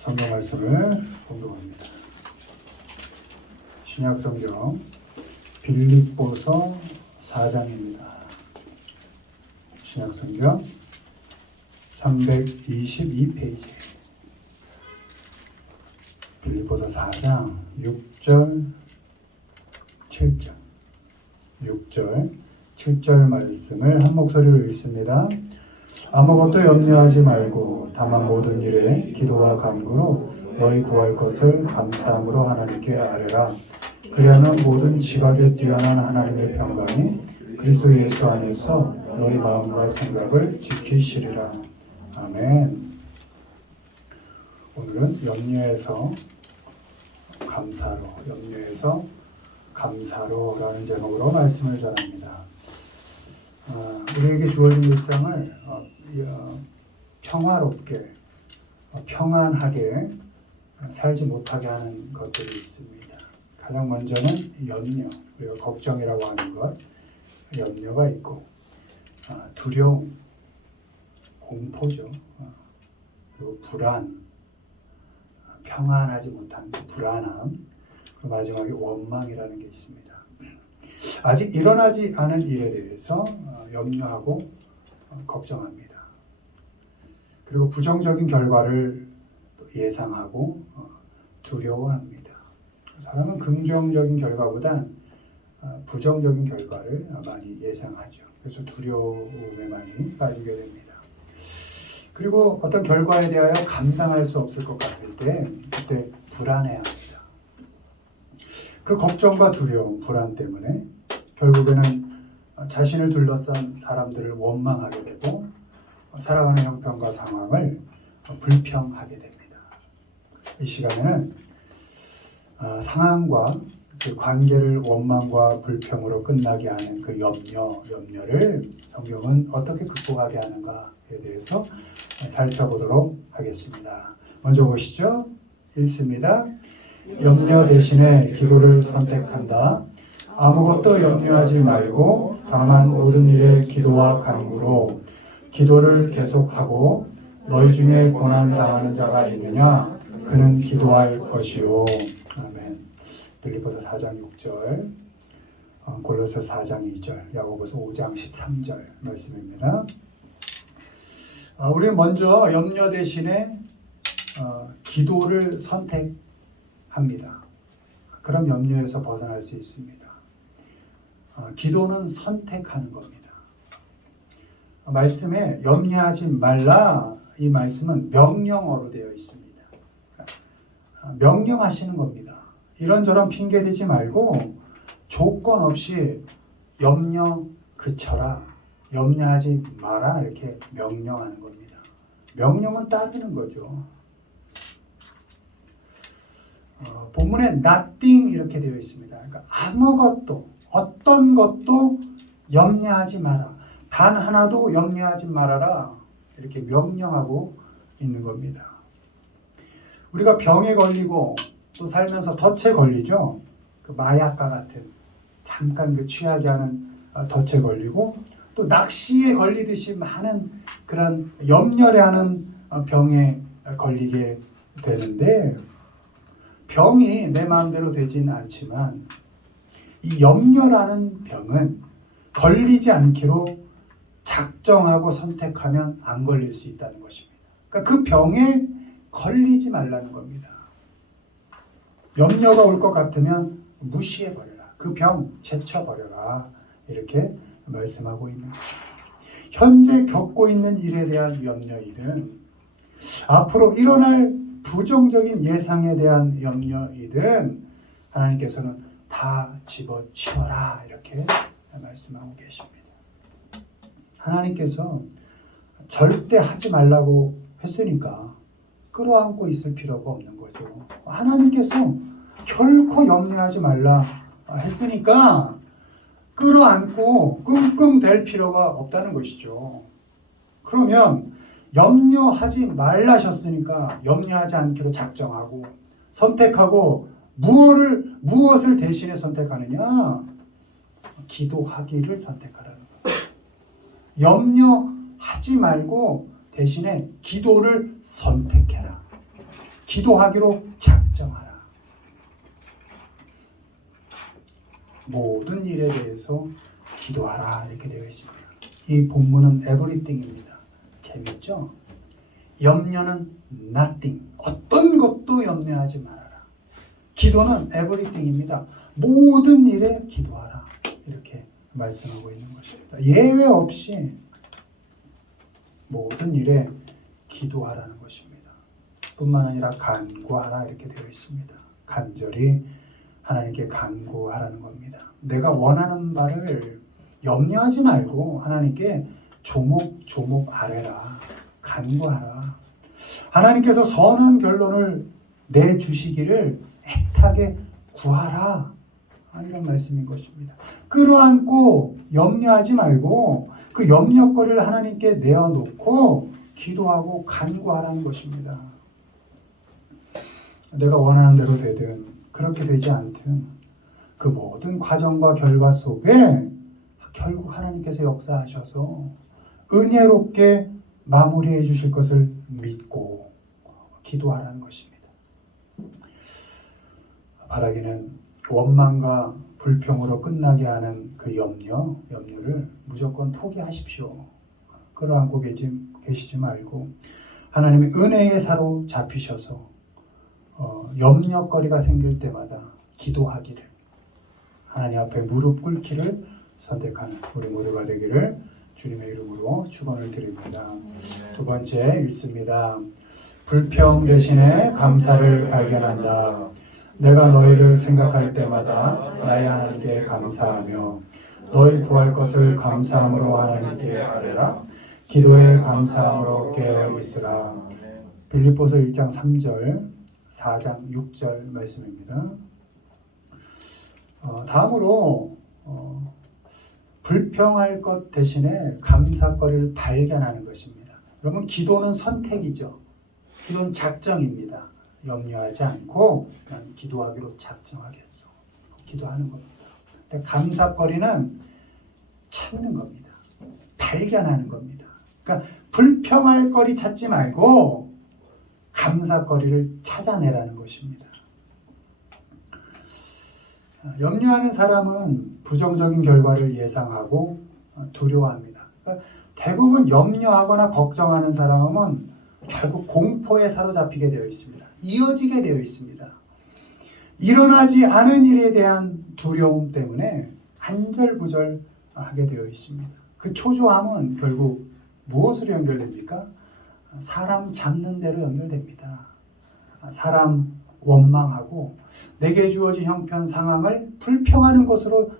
성경 말씀을 공독합니다. 신약 성경 빌립보서 4장입니다. 신약 성경 322페이지 빌립보서 4장 6절 7절 6절 7절 말씀을 한 목소리로 읽습니다. 아무것도 염려하지 말고 다만 모든 일에 기도와 간구로 너희 구할 것을 감사함으로 하나님께 아뢰라. 그리하면 모든 지각에 뛰어난 하나님의 평강이 그리스도 예수 안에서 너희 마음과 생각을 지키시리라. 아멘. 오늘은 염려에서 감사로라는 제목으로 말씀을 전합니다. 우리에게 주어진 일상을 평화롭게 평안하게 살지 못하게 하는 것들이 있습니다. 가장 먼저는 염려, 우리가 걱정이라고 하는 것, 염려가 있고 두려움, 공포죠. 그리고 불안, 평안하지 못한 불안함, 그리고 마지막에 원망이라는 게 있습니다. 아직 일어나지 않은 일에 대해서 염려하고 걱정합니다. 그리고 부정적인 결과를 예상하고 두려워합니다. 사람은 긍정적인 결과보단 부정적인 결과를 많이 예상하죠. 그래서 두려움에 많이 빠지게 됩니다. 그리고 어떤 결과에 대하여 감당할 수 없을 것 같을 때 그때 불안해합니다. 그 걱정과 두려움, 불안 때문에 결국에는 자신을 둘러싼 사람들을 원망하게 되고 살아가는 형편과 상황을 불평하게 됩니다. 이 시간에는 상황과 그 관계를 원망과 불평으로 끝나게 하는 그 염려를 성경은 어떻게 극복하게 하는가에 대해서 살펴보도록 하겠습니다. 먼저 보시죠. 읽습니다. 염려 대신에 기도를 선택한다. 아무것도 염려하지 말고 다만 모든 일에 기도와 간구로 기도를 계속하고 너희 중에 고난 당하는 자가 있느냐? 그는 기도할 것이요. 아멘. 빌립보서 4장 6절, 골로새 4장 2절, 야고보서 5장 13절 말씀입니다. 우리는 먼저 염려 대신에 기도를 선택합니다. 그럼 염려에서 벗어날 수 있습니다. 기도는 선택하는 겁니다. 말씀에 염려하지 말라, 이 말씀은 명령어로 되어 있습니다. 명령하시는 겁니다. 이런저런 핑계 대지 말고 조건 없이 염려 그쳐라, 염려하지 마라, 이렇게 명령하는 겁니다. 명령은 따르는 거죠. 본문에 nothing 이렇게 되어 있습니다. 그러니까 아무것도, 어떤 것도 염려하지 마라. 단 하나도 염려하지 말아라. 이렇게 명령하고 있는 겁니다. 우리가 병에 걸리고 또 살면서 덫에 걸리죠. 그 마약과 같은 잠깐 그 취하게 하는 덫에 걸리고 또 낚시에 걸리듯이 많은 그런 염려를 하는 병에 걸리게 되는데 병이 내 마음대로 되지는 않지만 이 염려라는 병은 걸리지 않기로 작정하고 선택하면 안 걸릴 수 있다는 것입니다. 그러니까 그 병에 걸리지 말라는 겁니다. 염려가 올 것 같으면 무시해버려라. 그 병 제쳐버려라. 이렇게 말씀하고 있는 거예요. 현재 겪고 있는 일에 대한 염려이든 앞으로 일어날 부정적인 예상에 대한 염려이든 하나님께서는 다 집어치워라. 이렇게 말씀하고 계십니다. 하나님께서 절대 하지 말라고 했으니까 끌어안고 있을 필요가 없는 거죠. 하나님께서 결코 염려하지 말라 했으니까 끌어안고 끙끙댈 필요가 없다는 것이죠. 그러면 염려하지 말라셨으니까 염려하지 않기로 작정하고 선택하고 무엇을 대신에 선택하느냐? 기도하기를 선택하라는 거예요. 염려하지 말고 대신에 기도를 선택해라. 기도하기로 작정하라. 모든 일에 대해서 기도하라 이렇게 되어 있습니다. 이 본문은 everything입니다. 재밌죠? 염려는 nothing. 어떤 것도 염려하지 말아라. 기도는 everything입니다. 모든 일에 기도하라. 이렇게 말씀하고 있는 것입니다. 예외 없이 모든 일에 기도하라는 것입니다. 뿐만 아니라 간구하라 이렇게 되어 있습니다. 간절히 하나님께 간구하라는 겁니다. 내가 원하는 바를 염려하지 말고 하나님께 조목조목 아뢰라. 간구하라. 하나님께서 선한 결론을 내주시기를 애타게 구하라. 이런 말씀인 것입니다. 끌어안고 염려하지 말고 그 염려거리를 하나님께 내어놓고 기도하고 간구하라는 것입니다. 내가 원하는 대로 되든 그렇게 되지 않든 그 모든 과정과 결과 속에 결국 하나님께서 역사하셔서 은혜롭게 마무리해 주실 것을 믿고 기도하라는 것입니다. 바라기는 원망과 불평으로 끝나게 하는 그 염려를 무조건 포기하십시오. 끌어안고 계시지 말고 하나님의 은혜에 사로잡히셔서 염려거리가 생길 때마다 기도하기를, 하나님 앞에 무릎 꿇기를 선택하는 우리 모두가 되기를 주님의 이름으로 축원을 드립니다. 두 번째 읽습니다. 불평 대신에 감사를 발견한다. 내가 너희를 생각할 때마다 나의 하나님께 감사하며 너희 구할 것을 감사함으로 하나님께 아뢰라. 기도에 감사함으로 깨어 있으라. 빌립보서 1장 3절, 4장 6절 말씀입니다. 다음으로 불평할 것 대신에 감사거리를 발견하는 것입니다. 여러분, 기도는 선택이죠. 기도는 작정입니다. 염려하지 않고 그냥 기도하기로 작정하겠어. 기도하는 겁니다. 근데 감사거리는 찾는 겁니다. 발견하는 겁니다. 그러니까 불평할 거리 찾지 말고 감사거리를 찾아내라는 것입니다. 염려하는 사람은 부정적인 결과를 예상하고 두려워합니다. 그러니까 대부분 염려하거나 걱정하는 사람은 결국 공포에 사로잡히게 되어 있습니다. 이어지게 되어 있습니다. 일어나지 않은 일에 대한 두려움 때문에 안절부절하게 되어 있습니다. 그 초조함은 결국 무엇으로 연결됩니까? 사람 잡는 대로 연결됩니다. 사람 원망하고 내게 주어진 형편 상황을 불평하는 것으로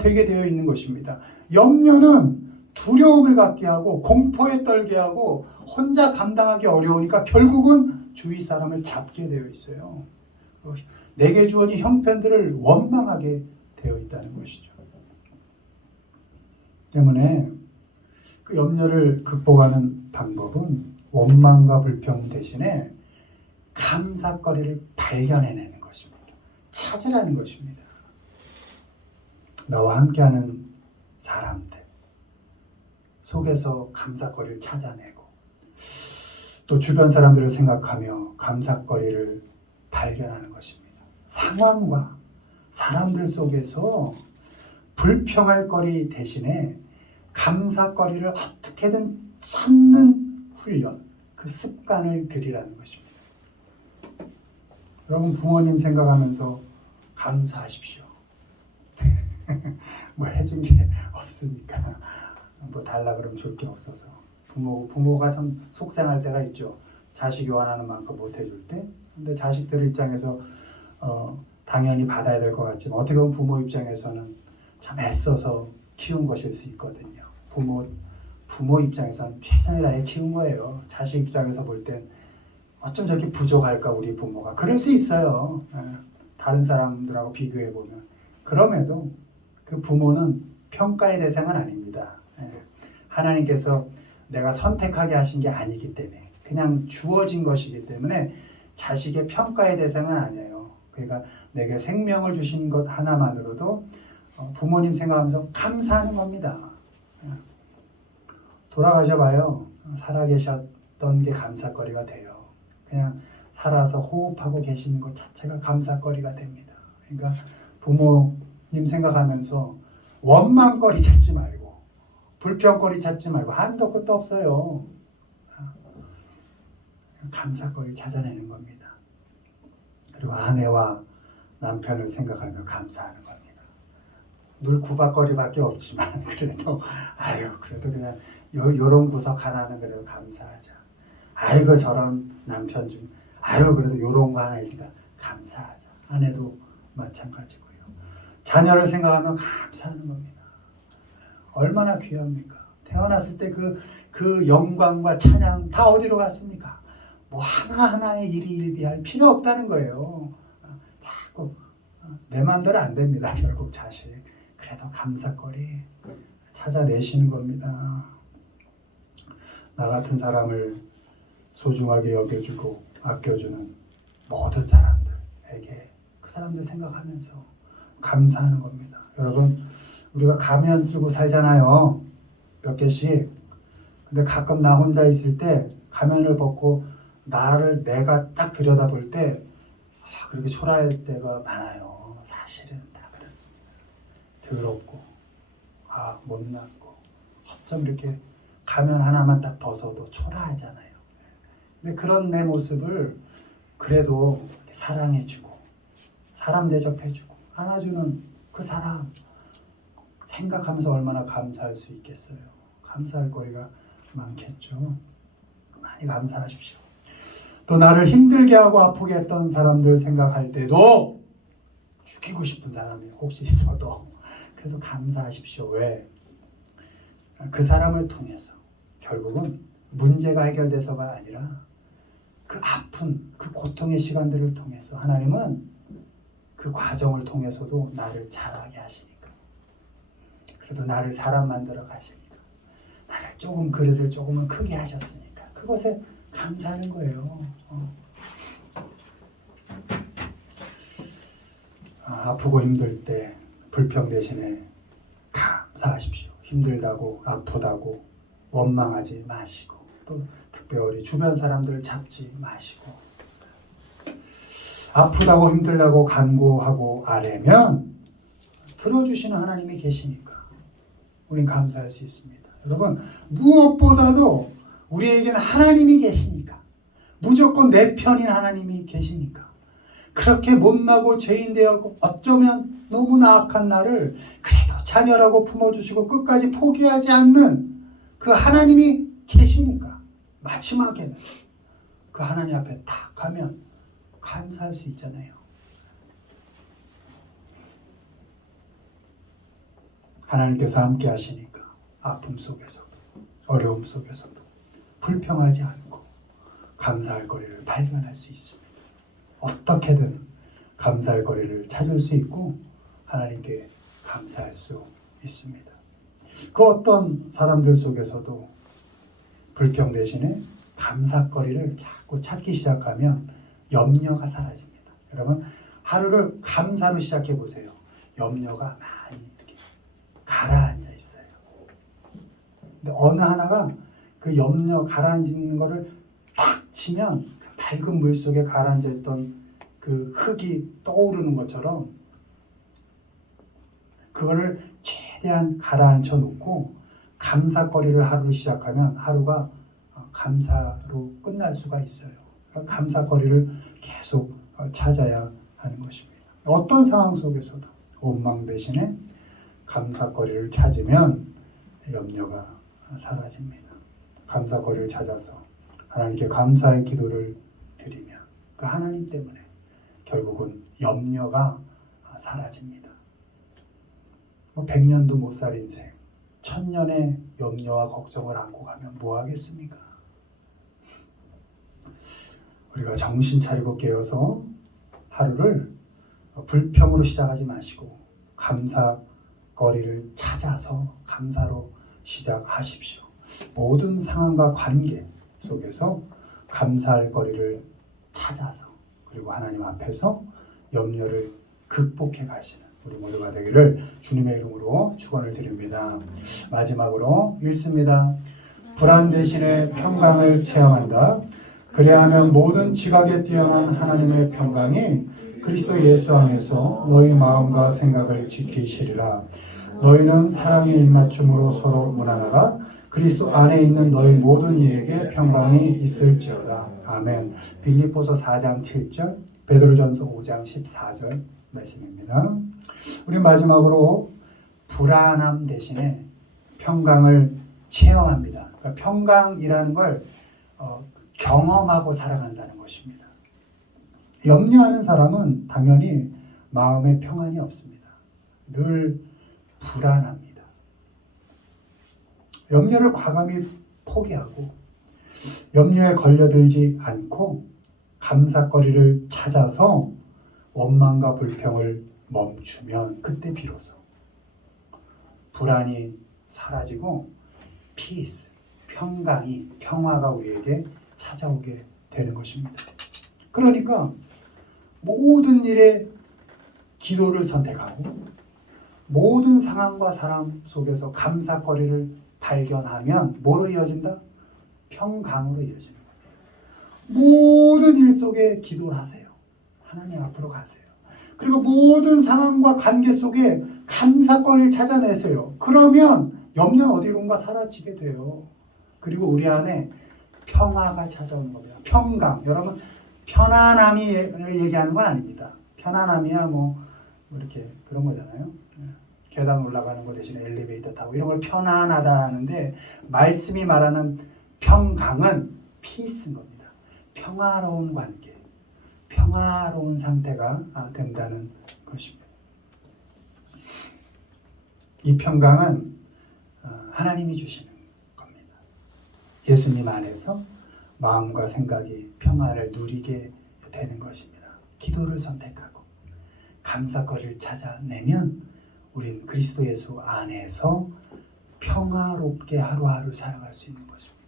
되게 되어 있는 것입니다. 염려는 두려움을 갖게 하고 공포에 떨게 하고 혼자 감당하기 어려우니까 결국은 주위 사람을 잡게 되어 있어요. 내게 주어진 형편들을 원망하게 되어 있다는 것이죠. 때문에 그 염려를 극복하는 방법은 원망과 불평 대신에 감사거리를 발견해내는 것입니다. 찾으라는 것입니다. 나와 함께하는 사람들 속에서 감사거리를 찾아내고 또 주변 사람들을 생각하며 감사거리를 발견하는 것입니다. 상황과 사람들 속에서 불평할 거리 대신에 감사거리를 어떻게든 찾는 훈련, 그 습관을 들이라는 것입니다. 여러분, 부모님 생각하면서 감사하십시오. 뭐 해준 게 없으니까 뭐 달라 그러면 줄 게 없어서 부모가 참 속상할 때가 있죠. 자식이 원하는 만큼 못 해줄 때. 근데 자식들 입장에서 당연히 받아야 될 것 같지만 어떻게 보면 부모 입장에서는 참 애써서 키운 것일 수 있거든요. 부모 입장에서는 최선을 다해 키운 거예요. 자식 입장에서 볼 땐 어쩜 저렇게 부족할까 우리 부모가. 그럴 수 있어요. 다른 사람들하고 비교해 보면. 그럼에도 그 부모는 평가의 대상은 아닙니다. 하나님께서 내가 선택하게 하신 게 아니기 때문에 그냥 주어진 것이기 때문에 자식의 평가의 대상은 아니에요. 그러니까 내게 생명을 주신 것 하나만으로도 부모님 생각하면서 감사하는 겁니다. 돌아가셔 봐요. 살아계셨던 게 감사거리가 돼요. 그냥 살아서 호흡하고 계시는 것 자체가 감사거리가 됩니다. 그러니까 부모님 생각하면서 원망거리 찾지 말고 불평거리 찾지 말고 한도 끝도 없어요. 감사거리 찾아내는 겁니다. 그리고 아내와 남편을 생각하며 감사하는 겁니다. 늘 구박거리밖에 없지만 그래도 그래도 그냥 요런 구석 하나는 그래도 감사하자. 아이고 저런 남편 좀 그래도 요런 거 하나 있으니까 감사하자. 아내도 마찬가지고요. 자녀를 생각하면 감사하는 겁니다. 얼마나 귀합니까? 태어났을 때 그 영광과 찬양 다 어디로 갔습니까? 뭐 하나하나의 일희일비할 필요 없다는 거예요. 자꾸 내 마음대로 안 됩니다. 결국 자식. 그래도 감사거리 찾아내시는 겁니다. 나 같은 사람을 소중하게 여겨주고 아껴주는 모든 사람들에게 그 사람들 생각하면서 감사하는 겁니다. 여러분, 우리가 가면 쓰고 살잖아요. 몇 개씩. 근데 가끔 나 혼자 있을 때 가면을 벗고 나를 내가 딱 들여다볼 때 그렇게 초라할 때가 많아요. 사실은 다 그렇습니다. 더럽고 못났고 어쩜 이렇게 가면 하나만 딱 벗어도 초라하잖아요. 근데 그런 내 모습을 그래도 사랑해주고 사람 대접해주고 안아주는 그 사람 생각하면서 얼마나 감사할 수 있겠어요. 감사할 거리가 많겠죠. 많이 감사하십시오. 또 나를 힘들게 하고 아프게 했던 사람들 생각할 때도 죽이고 싶은 사람이 혹시 있어도 그래도 감사하십시오. 왜? 그 사람을 통해서 결국은 문제가 해결돼서가 아니라 그 아픈 그 고통의 시간들을 통해서 하나님은 그 과정을 통해서도 나를 자라게 하시니까 그래도 나를 사람 만들어 가시니까 나를 조금 그릇을 조금은 크게 하셨으니까 그것에 감사하는 거예요. 아프고 힘들 때 불평 대신에 감사하십시오. 힘들다고 아프다고 원망하지 마시고 또 특별히 주변 사람들을 잡지 마시고 아프다고 힘들다고 간구하고 아뢰면 들어주시는 하나님이 계시니까 우린 감사할 수 있습니다. 여러분, 무엇보다도 우리에게는 하나님이 계시니까 무조건 내 편인 하나님이 계시니까 그렇게 못나고 죄인 되었고 어쩌면 너무나 악한 나를 그래도 자녀라고 품어주시고 끝까지 포기하지 않는 그 하나님이 계시니까 마지막에는 그 하나님 앞에 딱 가면 감사할 수 있잖아요. 하나님께서 함께 하시니까 아픔 속에서도 어려움 속에서도 불평하지 않고 감사할 거리를 발견할 수 있습니다. 어떻게든 감사할 거리를 찾을 수 있고 하나님께 감사할 수 있습니다. 그 어떤 사람들 속에서도 불평 대신에 감사거리를 자꾸 찾기 시작하면 염려가 사라집니다. 여러분, 하루를 감사로 시작해 보세요. 염려가 많이 이렇게 가라앉아 있어요. 근데 어느 하나가 그 염려 가라앉는 거를 딱 치면 밝은 물 속에 가라앉아 있던 그 흙이 떠오르는 것처럼 그거를 최대한 가라앉혀 놓고 감사거리를 하루를 시작하면 하루가 감사로 끝날 수가 있어요. 감사거리를 계속 찾아야 하는 것입니다. 어떤 상황 속에서도 원망 대신에 감사거리를 찾으면 염려가 사라집니다. 감사거리를 찾아서 하나님께 감사의 기도를 드리면 그 하나님 때문에 결국은 염려가 사라집니다. 100년도 못 살 인생 1000년의 염려와 걱정을 안고 가면 뭐 하겠습니까? 우리가 정신 차리고 깨어서 하루를 불평으로 시작하지 마시고 감사거리를 찾아서 감사로 시작하십시오. 모든 상황과 관계 속에서 감사할 거리를 찾아서 그리고 하나님 앞에서 염려를 극복해 가시는 우리 모두가 되기를 주님의 이름으로 축원을 드립니다. 마지막으로 읽습니다. 불안 대신에 평강을 체험한다. 그래야하면 모든 지각에 뛰어난 하나님의 평강이 그리스도 예수 안에서 너희 마음과 생각을 지키시리라. 너희는 사랑의 입맞춤으로 서로 문안하라. 그리스도 안에 있는 너희 모든 이에게 평강이 있을지어다. 아멘. 빌립보서 4장 7절, 베드로전서 5장 14절 말씀입니다. 우리 마지막으로 불안함 대신에 평강을 체험합니다. 그러니까 평강이라는 걸 경험하고 살아간다는 것입니다. 염려하는 사람은 당연히 마음에 평안이 없습니다. 늘 불안합니다. 염려를 과감히 포기하고 염려에 걸려들지 않고 감사거리를 찾아서 원망과 불평을 멈추면 그때 비로소 불안이 사라지고 피스, 평화가 우리에게 찾아오게 되는 것입니다. 그러니까 모든 일에 기도를 선택하고 모든 상황과 사람 속에서 감사거리를 발견하면 뭐로 이어진다? 평강으로 이어지는 겁니다. 모든 일 속에 기도를 하세요. 하나님 앞으로 가세요. 그리고 모든 상황과 관계 속에 감사거리를 찾아내세요. 그러면 염려는 어디론가 사라지게 돼요. 그리고 우리 안에 평화가 찾아오는 겁니다. 평강. 여러분, 편안함을 얘기하는 건 아닙니다. 편안함이야 뭐 이렇게 그런 거잖아요. 계단 올라가는 거 대신에 엘리베이터 타고 이런 걸 편안하다 하는데 말씀이 말하는 평강은 피스인 겁니다. 평화로운 관계, 평화로운 상태가 된다는 것입니다. 이 평강은 하나님이 주시는 겁니다. 예수님 안에서 마음과 생각이 평화를 누리게 되는 것입니다. 기도를 선택하고 감사거리를 찾아내면 우린 그리스도 예수 안에서 평화롭게 하루하루 살아갈 수 있는 것입니다.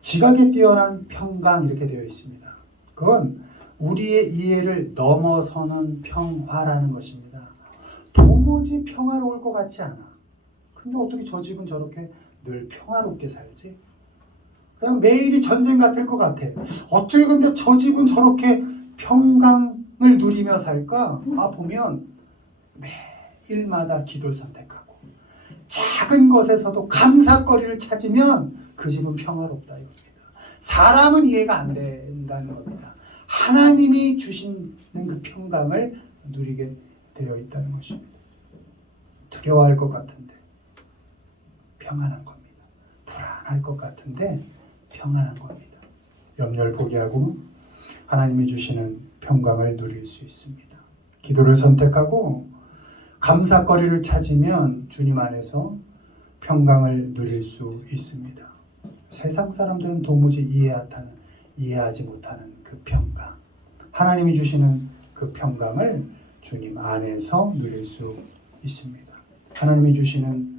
지각에 뛰어난 평강 이렇게 되어 있습니다. 그건 우리의 이해를 넘어서는 평화라는 것입니다. 도무지 평화로울 것 같지 않아. 근데 어떻게 저 집은 저렇게 늘 평화롭게 살지? 그냥 매일이 전쟁 같을 것 같아. 어떻게 근데 저 집은 저렇게 평강을 누리며 살까? 보면 매일마다 기도를 선택하고 작은 것에서도 감사거리를 찾으면 그 집은 평화롭다 이겁니다. 사람은 이해가 안 된다는 겁니다. 하나님이 주시는 그 평강을 누리게 되어 있다는 것입니다. 두려워할 것 같은데 평안한 겁니다. 불안할 것 같은데 평안한 겁니다. 염려를 포기하고 하나님이 주시는 평강을 누릴 수 있습니다. 기도를 선택하고 감사거리를 찾으면 주님 안에서 평강을 누릴 수 있습니다. 세상 사람들은 도무지 이해하지 못하는 그 평강, 하나님이 주시는 그 평강을 주님 안에서 누릴 수 있습니다. 하나님이 주시는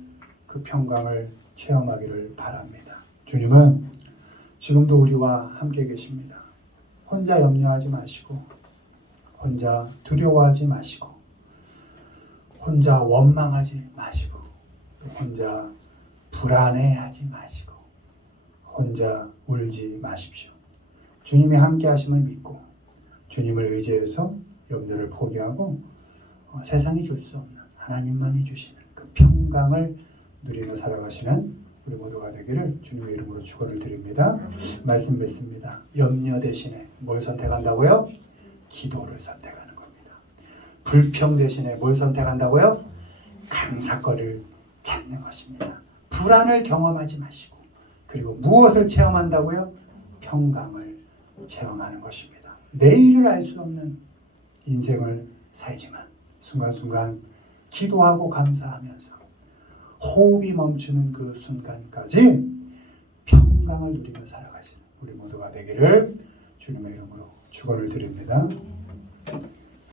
그 평강을 체험하기를 바랍니다. 주님은 지금도 우리와 함께 계십니다. 혼자 염려하지 마시고 혼자 두려워하지 마시고 혼자 원망하지 마시고 혼자 불안해하지 마시고 혼자 울지 마십시오. 주님이 함께 하심을 믿고 주님을 의지해서 염려를 포기하고 세상이 줄 수 없는 하나님만이 주시는 그 평강을 누리며 살아가시는 우리 모두가 되기를 주님의 이름으로 축원을 드립니다. 말씀 뵙습니다. 염려 대신에 뭘 선택한다고요? 기도를 선택하는 겁니다. 불평 대신에 뭘 선택한다고요? 감사거리를 찾는 것입니다. 불안을 경험하지 마시고 그리고 무엇을 체험한다고요? 평강을 체험하는 것입니다. 내일을 알 수 없는 인생을 살지만 순간순간 기도하고 감사하면서 호흡이 멈추는 그 순간까지 평강을 누리며 살아가시는 우리 모두가 되기를 주님의 이름으로 축원을 드립니다.